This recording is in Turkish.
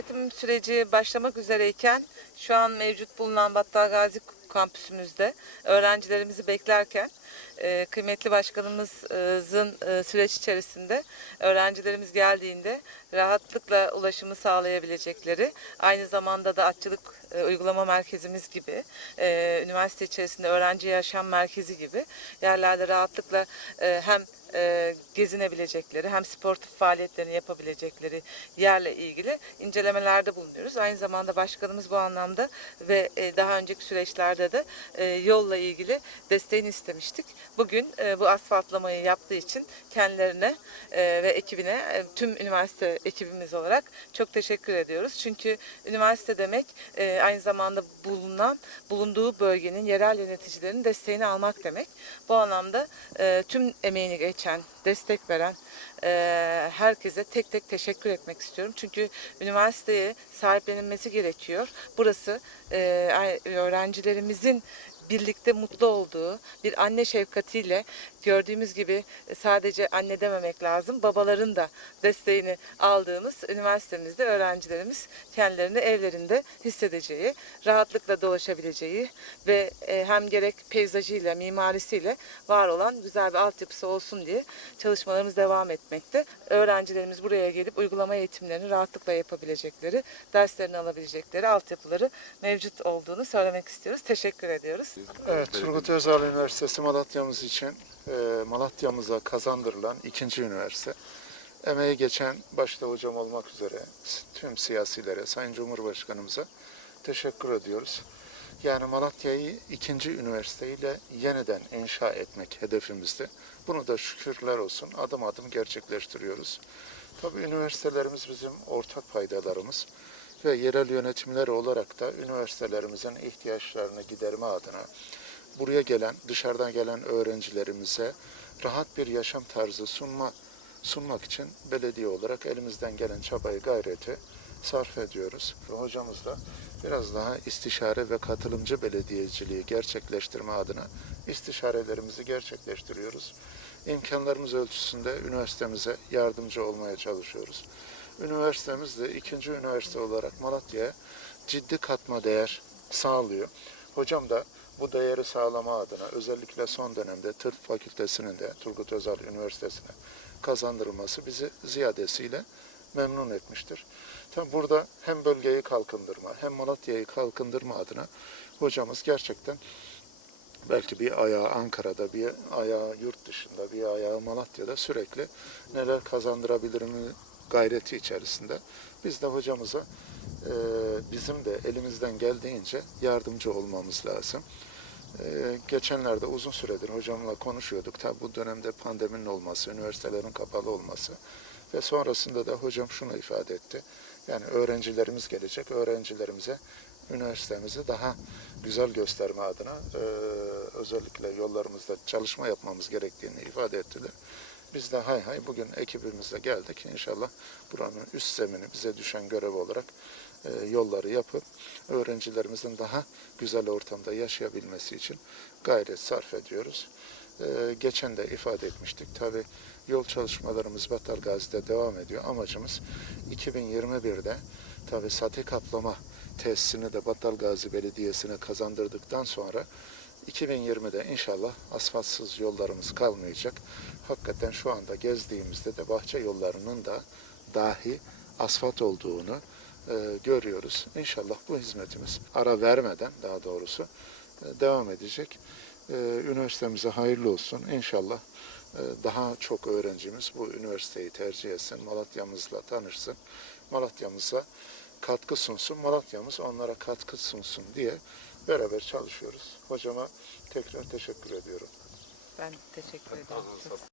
öğretim süreci başlamak üzereyken şu an mevcut bulunan Battal Gazi kampüsümüzde öğrencilerimizi beklerken e, kıymetli başkanımızın e, süreç içerisinde öğrencilerimiz geldiğinde rahatlıkla ulaşımı sağlayabilecekleri aynı zamanda da atçılık e, uygulama merkezimiz gibi üniversite içerisinde öğrenci yaşam merkezi gibi yerlerde rahatlıkla hem e, gezinebilecekleri hem sportif faaliyetlerini yapabilecekleri yerle ilgili incelemelerde bulunuyoruz. Aynı zamanda başkanımız bu anlamda ve e, daha önceki süreçlerde de e, yolla ilgili desteğini istemiştik. Bugün e, bu asfaltlamayı yaptığı için kendilerine e, ve ekibine e, tüm üniversite ekibimiz olarak çok teşekkür ediyoruz. Çünkü üniversite demek e, aynı zamanda bulunan bulunduğu bölgenin yerel yöneticilerinin desteğini almak demek. Bu anlamda e, tüm emeğini geçen, destek veren e, herkese tek tek teşekkür etmek istiyorum. Çünkü üniversiteye sahiplenilmesi gerekiyor. Burası e, öğrencilerimizin birlikte mutlu olduğu bir anne şefkatiyle gördüğümüz gibi sadece anne dememek lazım. Babaların da desteğini aldığımız üniversitemizde öğrencilerimiz kendilerini evlerinde hissedeceği, rahatlıkla dolaşabileceği ve e, hem gerek peyzajıyla, mimarisiyle var olan güzel bir altyapısı olsun diye çalışmalarımız devam etmekte. Öğrencilerimiz buraya gelip uygulama eğitimlerini rahatlıkla yapabilecekleri, derslerini alabilecekleri altyapıları mevcut olduğunu söylemek istiyoruz. Teşekkür ediyoruz. Evet, Turgut Özal Üniversitesi Malatya'mız için e, Malatya'mıza kazandırılan ikinci üniversite. Emeği geçen başta hocam olmak üzere tüm siyasilere, Sayın Cumhurbaşkanımıza teşekkür ediyoruz. Yani Malatya'yı ikinci üniversiteyle yeniden inşa etmek hedefimizde. Bunu da şükürler olsun adım adım gerçekleştiriyoruz. Tabii üniversitelerimiz bizim ortak paydalarımız ve yerel yönetimler olarak da üniversitelerimizin ihtiyaçlarını giderme adına buraya gelen, dışarıdan gelen öğrencilerimize rahat bir yaşam tarzı sunma sunmak için belediye olarak elimizden gelen çabayı, gayreti sarf ediyoruz. Hocamızla biraz daha istişare ve katılımcı belediyeciliği gerçekleştirme adına istişarelerimizi gerçekleştiriyoruz. İmkanlarımız ölçüsünde üniversitemize yardımcı olmaya çalışıyoruz. Üniversitemiz de ikinci üniversite olarak Malatya'ya ciddi katma değer sağlıyor. Hocam da bu değeri sağlama adına özellikle son dönemde tıp fakültesinin de Turgut Özal Üniversitesi'ne kazandırılması bizi ziyadesiyle memnun etmiştir. Tabi burada hem bölgeyi kalkındırma hem Malatya'yı kalkındırma adına hocamız gerçekten belki bir ayağı Ankara'da, bir ayağı yurt dışında, bir ayağı Malatya'da sürekli neler kazandırabilirim gayreti içerisinde. Biz de hocamıza e, bizim de elimizden geldiğince yardımcı olmamız lazım. E, geçenlerde uzun süredir hocamla konuşuyorduk. Tabi bu dönemde pandeminin olması, üniversitelerin kapalı olması ve sonrasında da hocam şunu ifade etti. Yani öğrencilerimiz gelecek, öğrencilerimize üniversitemizi daha güzel gösterme adına e, özellikle yollarımızda çalışma yapmamız gerektiğini ifade ettiler. Biz de hay hay bugün ekibimizle geldik. İnşallah buranın üst zemini bize düşen görev olarak e, yolları yapıp öğrencilerimizin daha güzel ortamda yaşayabilmesi için gayret sarf ediyoruz. E, geçen de ifade etmiştik. Tabi yol çalışmalarımız Battal Gazi'de devam ediyor. Amacımız 2021'de tabi sati kaplama tesisini de Battal Gazi Belediyesi'ne kazandırdıktan sonra 2020'de inşallah asfaltsız yollarımız kalmayacak. Hakikaten şu anda gezdiğimizde de bahçe yollarının da dahi asfalt olduğunu e, görüyoruz. İnşallah bu hizmetimiz ara vermeden daha doğrusu e, devam edecek. E, üniversitemize hayırlı olsun. İnşallah e, daha çok öğrencimiz bu üniversiteyi tercih etsin, Malatya'mızla tanışsın, Malatya'mıza katkı sunsun, Malatya'mız onlara katkı sunsun diye beraber çalışıyoruz. Hocama tekrar teşekkür ediyorum. Ben teşekkür ederim.